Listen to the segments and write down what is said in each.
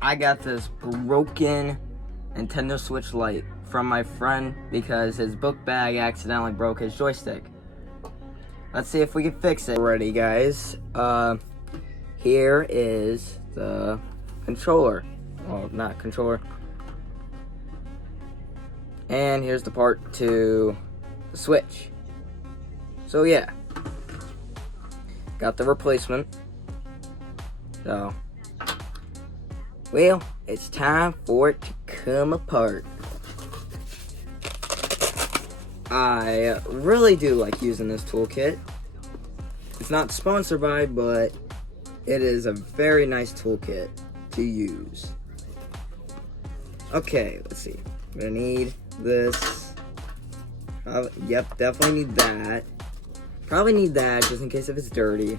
I got this broken Nintendo Switch Lite from my friend because his book bag accidentally broke his joystick. Let's see if we can fix it. Alrighty, guys. Here is the controller. Well, not controller. And here's the part to the Switch. So yeah, got the replacement. So, well, it's time for it to come apart. I really do like using this toolkit. It's not sponsored by, but it is a very nice toolkit to use. Okay, let's see. I'm gonna need this. Yep, definitely need that. Probably need that just in case if it's dirty.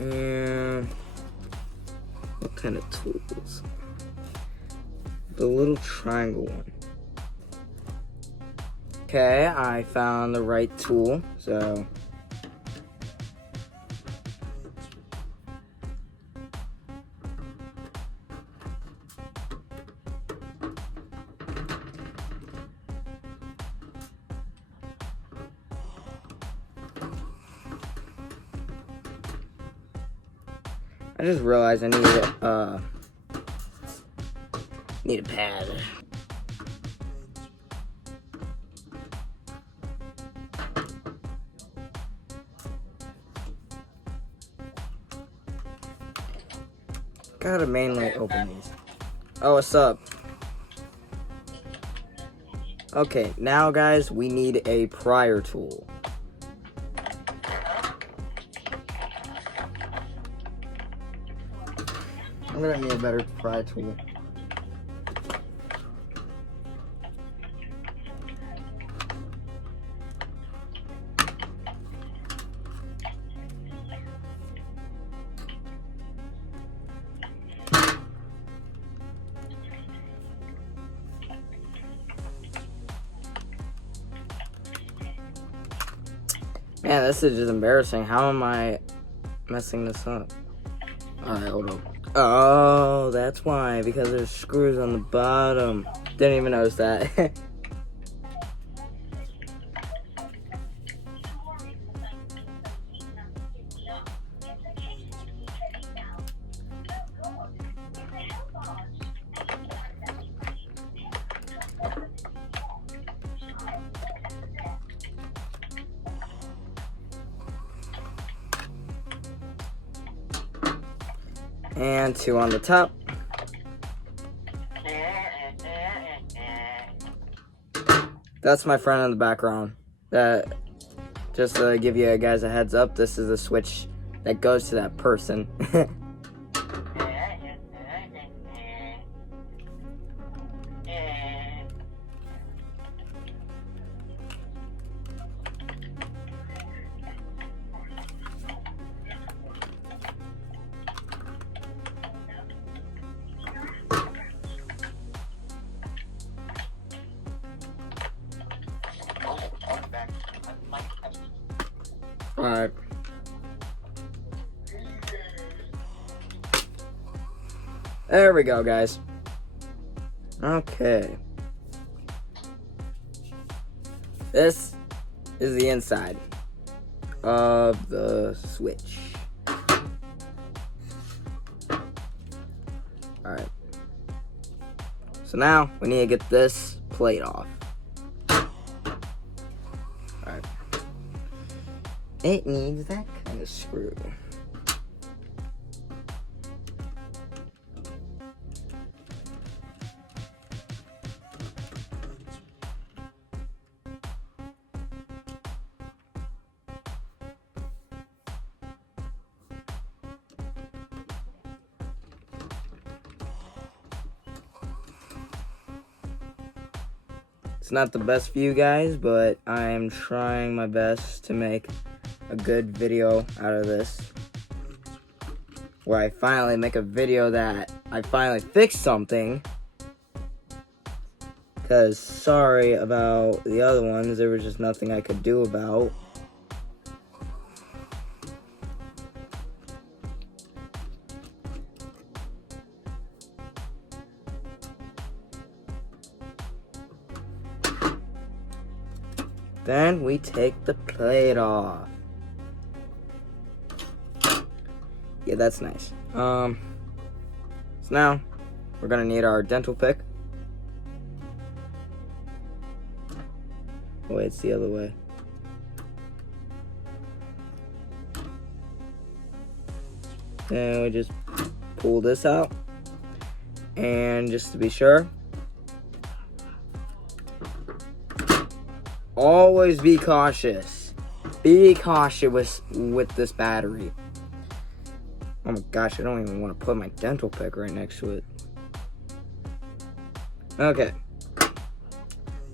And what kind of tools? The little triangle one. Okay, I found the right tool, so I just realized I need a pad. Gotta mainly open these. Oh, what's up? Okay, now guys, we need a prior tool. I'm gonna need a better pry tool. Man, this is just embarrassing. How am I messing this up? Alright, hold on. Oh, that's why. Because there's screws on the bottom. Didn't even notice that. And 2 on the top. That's my friend in the background. That, just to give you guys a heads up, this is the switch that goes to that person. Alright. There we go, guys. Okay. This is the inside of the Switch. Alright. So now we need to get this plate off. Alright. It needs that kind of screw. It's not the best for you guys, but I am trying my best to make a good video out of this. Where I finally make a video that I finally fixed something. Because sorry about the other ones, there was just nothing I could do about. Then we take the plate off. Yeah, that's nice. So now we're gonna need our dental pick. Oh, wait, it's the other way. Then we just pull this out. And just to be sure, always be cautious. Be cautious with this battery. Oh my gosh, I don't even want to put my dental pick right next to it. Okay.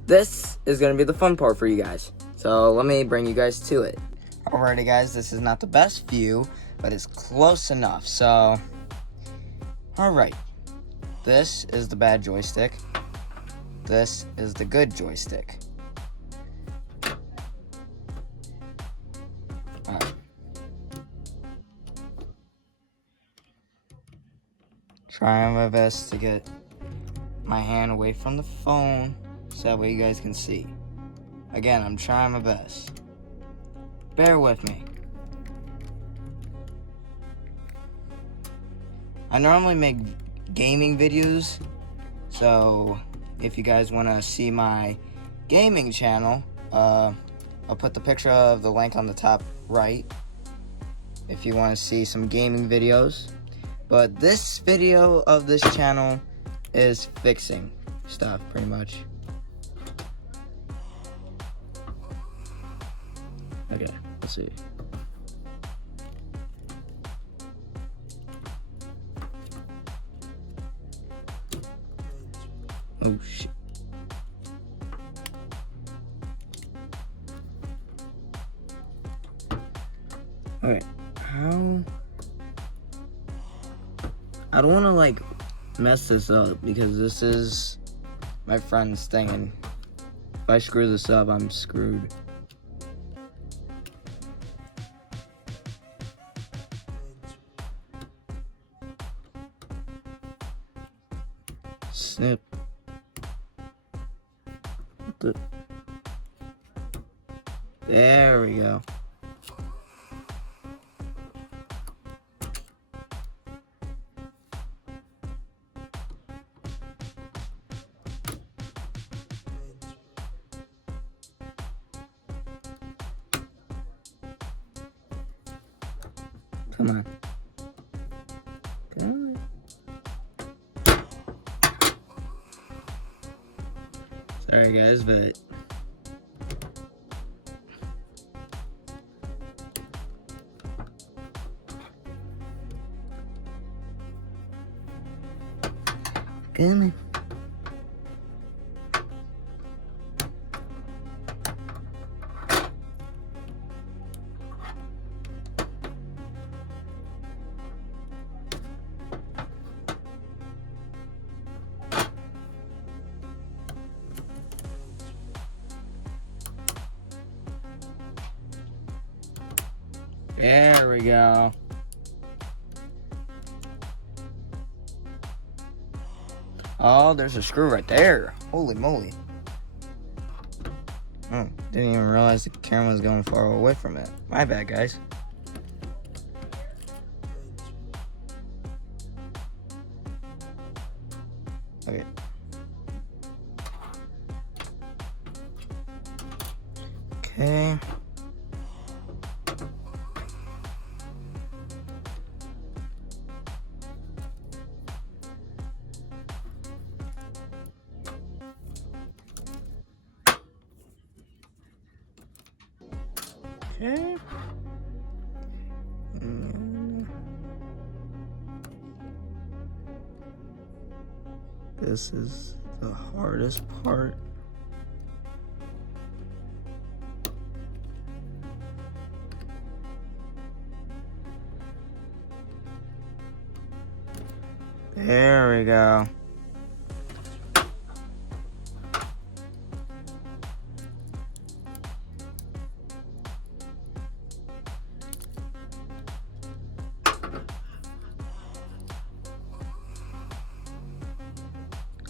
This is going to be the fun part for you guys. So let me bring you guys to it. Alrighty guys, this is not the best view, but it's close enough. So, alright. This is the bad joystick. This is the good joystick. Alright. Trying my best to get my hand away from the phone so that way you guys can see. Again, I'm trying my best. Bear with me. I normally make gaming videos, so if you guys want to see my gaming channel, I'll put the picture of the link on the top right if you want to see some gaming videos. But this video of this channel is fixing stuff pretty much. Okay, let's see. Oh shit. Alright, how? I don't want to like mess this up because this is my friend's thing, and if I screw this up, I'm screwed. Snip. There we go. Come on. Come on. Sorry guys, but come on. There we go. Oh, there's a screw right there. Holy moly. Oh, didn't even realize the camera was going far away from it. My bad, guys. Okay. Okay. Okay. This is the hardest part. There we go.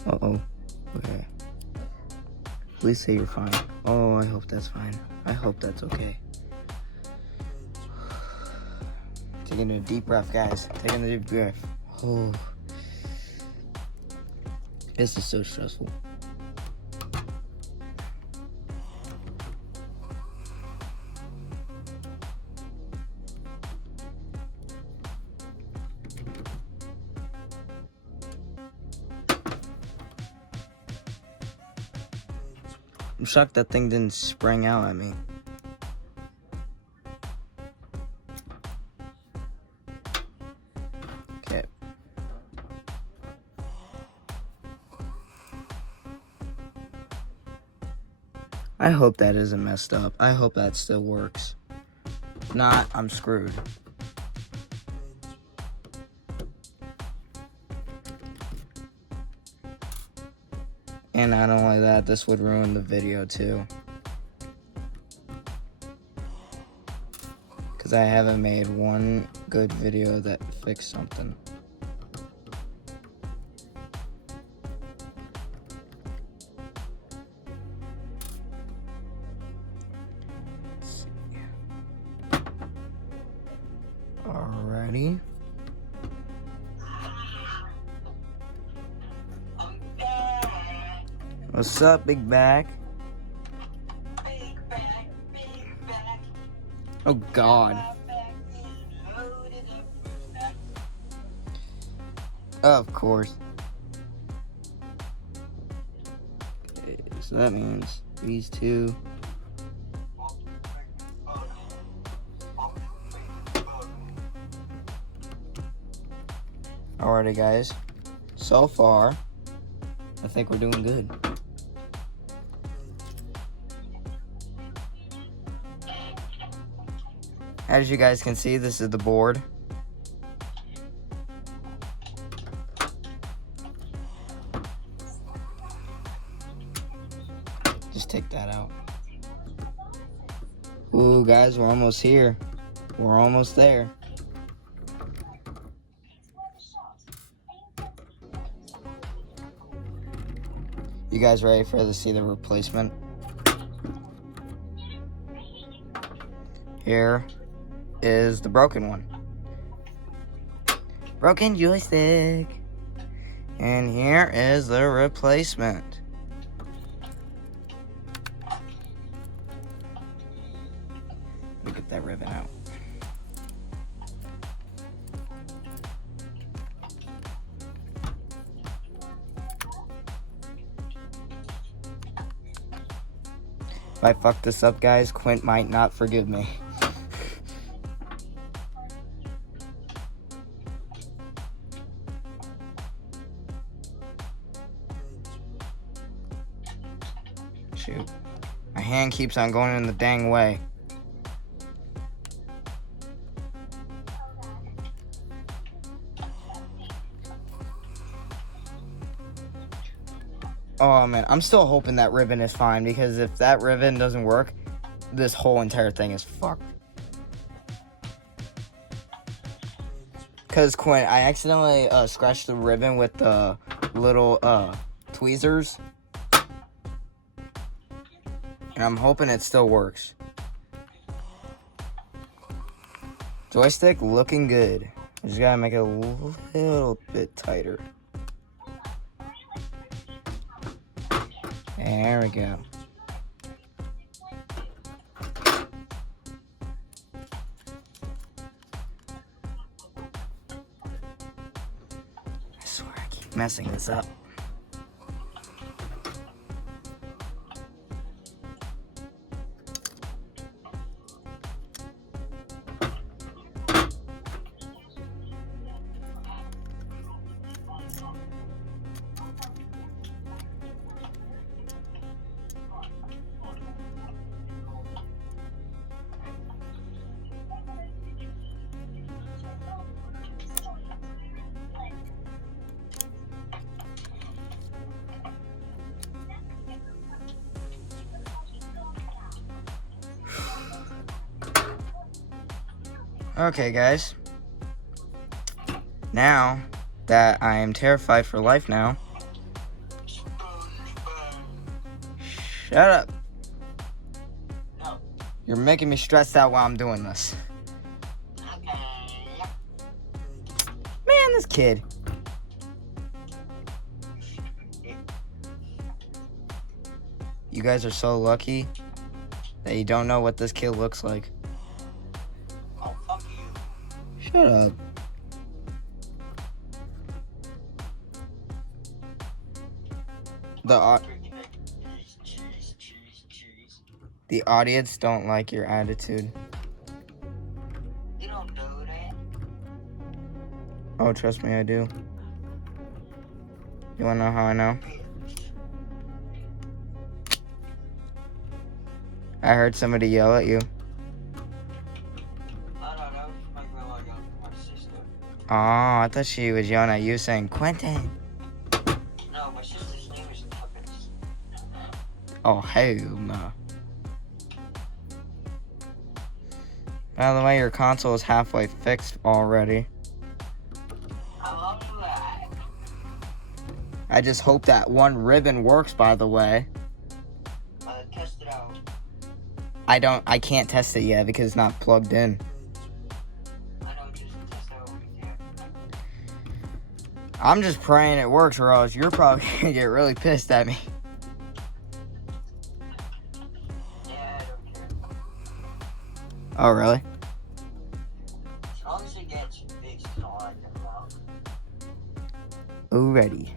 Uh-oh. Okay. Please say you're fine. Oh, I hope that's fine. I hope that's okay. Taking a deep breath, guys. Taking a deep breath. Oh. This is so stressful. I'm shocked that thing didn't spring out at me. Okay. I hope that isn't messed up. I hope that still works. If not, I'm screwed. And not only that, this would ruin the video too. Because I haven't made one good video that fixed something. Alrighty. What's up, big back? Oh God. Of course. Okay, so that means these two. Alrighty, guys. So far, I think we're doing good. As you guys can see, this is the board. Just take that out. Ooh, guys, we're almost here. We're almost there. You guys ready for to see the replacement? Here is the broken one. Broken joystick. And here is the replacement. Let me get that ribbon out. If I fuck this up, guys, Quint might not forgive me. Shoot. My hand keeps on going in the dang way. Oh man, I'm still hoping that ribbon is fine, because if that ribbon doesn't work, this whole entire thing is fucked. Because Quint, I accidentally scratched the ribbon with the little tweezers. And I'm hoping it still works. Joystick looking good. I just gotta make it a little bit tighter. There we go. I swear I keep messing this up. Okay, guys. Now that I am terrified for life now. Shut up. No. You're making me stressed out while I'm doing this. Okay. Man, this kid. You guys are so lucky that you don't know what this kid looks like. Oh, fuck you. Shut up. The audience don't like your attitude. You don't know that. Oh, trust me, I do. You wanna know how I know? I heard somebody yell at you. I don't know. My grandma yelled at my sister. Oh, I thought she was yelling at you saying, Quentin. No, my sister's name is Tuppence. Oh, hell no. By the way, your console is halfway fixed already. Alright. I just hope that one ribbon works, by the way. Test it out. I can't test it yet because it's not plugged in. I know, just test it out with you. I'm just praying it works, or else you're probably gonna get really pissed at me. Yeah, I don't care. Oh, really? As long as it gets fixed, is all I care about. Alrighty.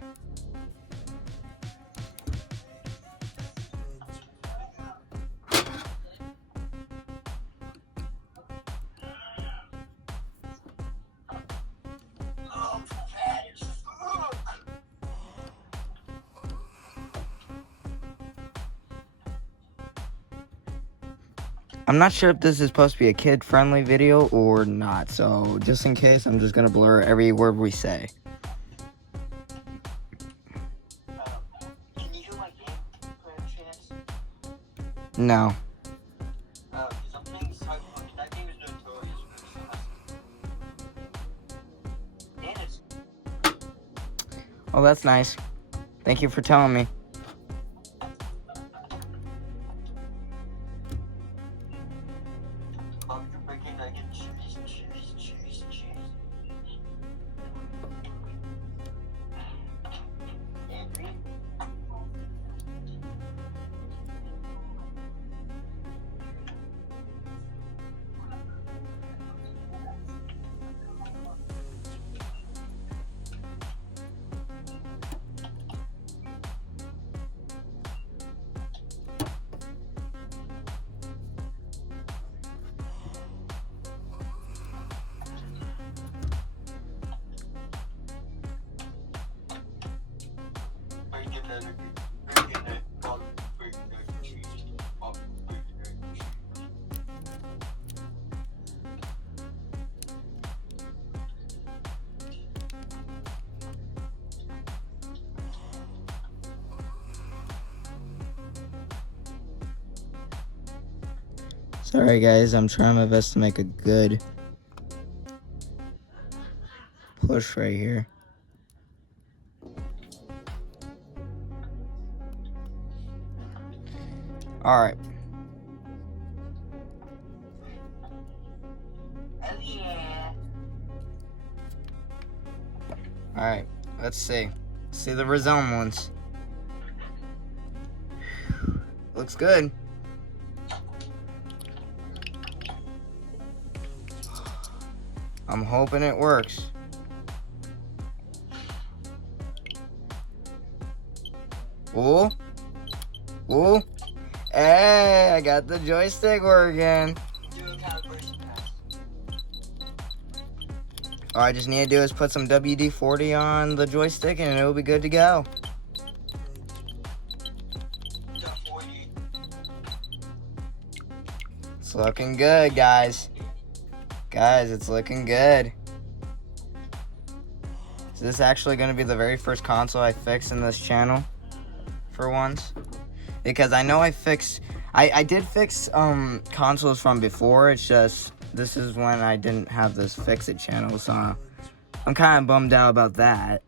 Oh, fat as fuck. I'm not sure if this is supposed to be a kid-friendly video or not, so just in case, I'm just gonna blur every word we say. Can you do my game for a chance? No. Because I'm playing Cyberpunk, and that game is notorious for success. And it's Oh, that's nice. Thank you for telling me. you're breaking like a cheese. Angry? Sorry guys, I'm trying my best to make a good push right here. Alright. Oh yeah. Alright, let's see. See the resemblance. Looks good. I'm hoping it works. Ooh. Ooh. Hey, I got the joystick working. Do a calibration test. All I just need to do is put some WD-40 on the joystick and it'll be good to go. The 40. It's looking good, guys. Guys, it's looking good. Is this actually going to be the very first console I fix in this channel? For once? Because I know I did fix consoles from before. It's just, this is when I didn't have this fix-it channel, so I'm kind of bummed out about that.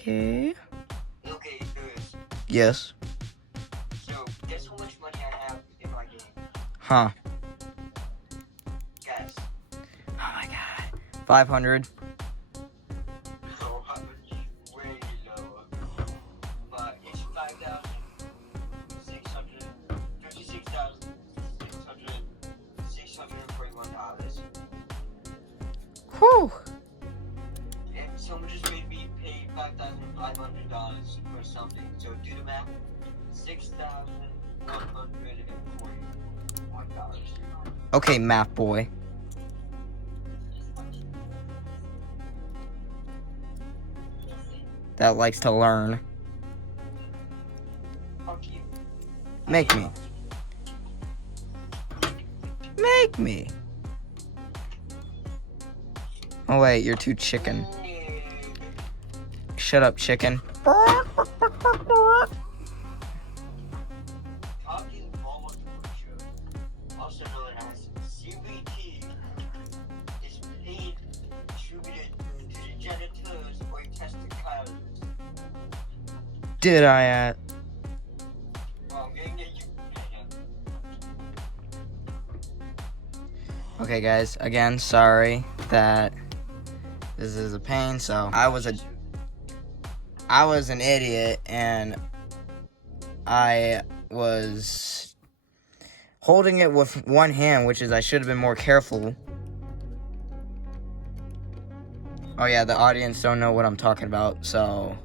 Okay. Okay, first. Yes. So, guess how much money I have in my game? Huh. Guess. Oh my god. 500. So, how much? Way lower. But it's 641 dollars. Whew. And someone just made me pay $5,500 for something. So do the math. $6,141. Okay, math boy. That likes to learn. Fuck you. Make me. Make me. Oh wait, you're too chicken. Shut up, chicken. Talking ball torture, also known as CBT, is pain attributed to the genitals or testicles. Did I Well, I'm gonna get you. Okay guys, again, sorry that this is a pain. So I was an idiot, and I was holding it with one hand, which is I should have been more careful. Oh yeah, the audience don't know what I'm talking about, so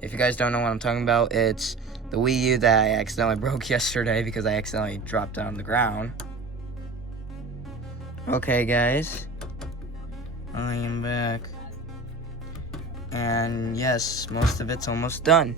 if you guys don't know what I'm talking about, it's the Wii U that I accidentally broke yesterday because I accidentally dropped it on the ground. Okay guys, I am back. And yes, most of it's almost done.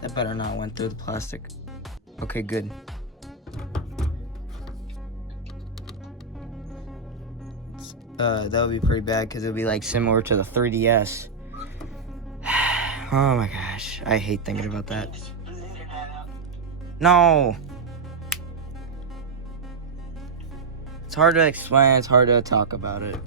That better not went through the plastic. Okay, good. That would be pretty bad because it would be like similar to the 3DS. Oh my gosh, I hate thinking about that. No! It's hard to explain, it's hard to talk about it.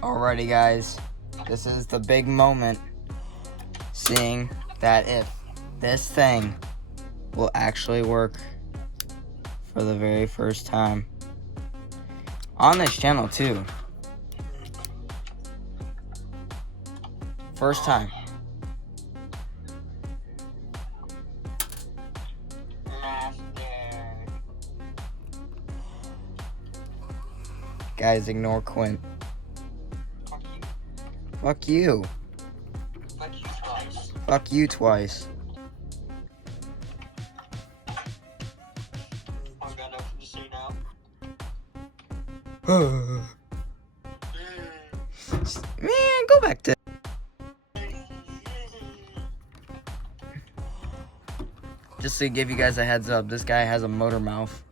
Alrighty guys, this is the big moment, seeing that if this thing will actually work for the very first time on this channel too. First time. Guys, ignore Quint. Fuck you. Fuck you twice. Fuck you twice. I've got nothing to say now. Man, go back to... Just to give you guys a heads up, this guy has a motor mouth.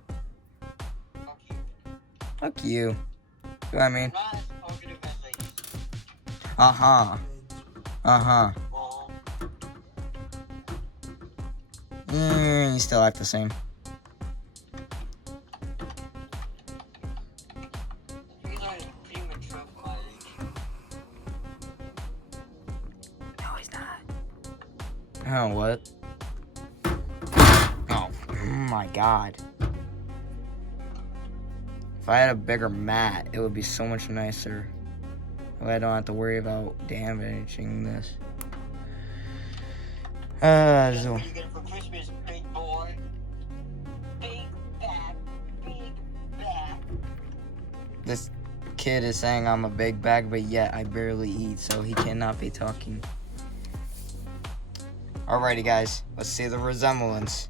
Fuck you. Fuck you. You know what I mean? I'm not as talkative as I used to. Uh-huh. Uh-huh. Well, You still act the same. you guys are pretty mature for my age. No, he's not. Oh, what? Oh my god. If I had a bigger mat, it would be so much nicer. I don't have to worry about damaging this. That's So what you get for Christmas, big boy. Big back, big back. this kid is saying I'm a big bag, but yet I barely eat, so he cannot be talking. Alrighty guys, let's see the resemblance.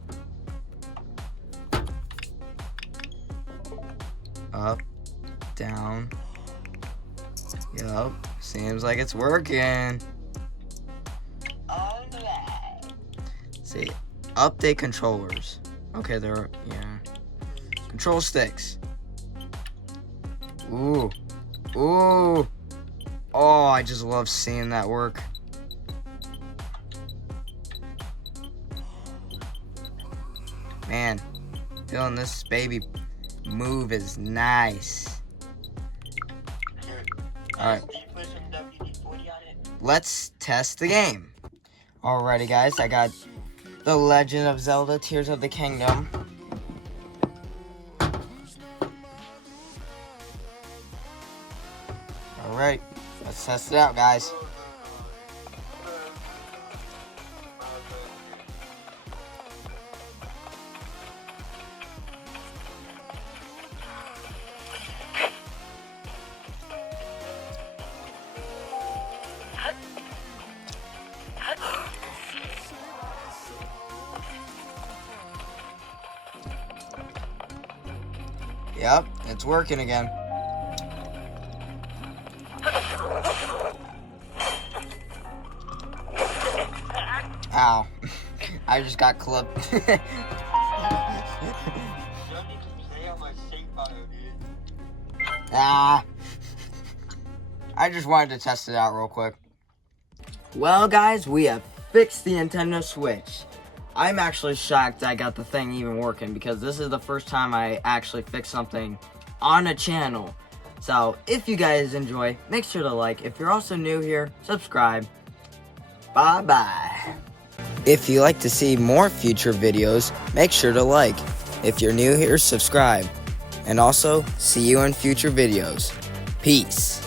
Up, down. Yup, seems like it's working. Alright. See, update controllers. Okay, yeah. Control sticks. Ooh. Ooh. Oh, I just love seeing that work. Man, feeling this baby move is nice. Alright. Let's test the game. Alrighty, guys, I got The Legend of Zelda Tears of the Kingdom. Alright, let's test it out, guys. Yep, it's working again. Ow. I just got clipped. Ah. I just wanted to test it out real quick. Well, guys, we have fixed the Nintendo Switch. I'm actually shocked I got the thing even working because this is the first time I actually fixed something on a channel. So, if you guys enjoy, make sure to like. If you're also new here, subscribe. Bye-bye. If you like to see more future videos, make sure to like. If you're new here, subscribe. And also, see you in future videos. Peace.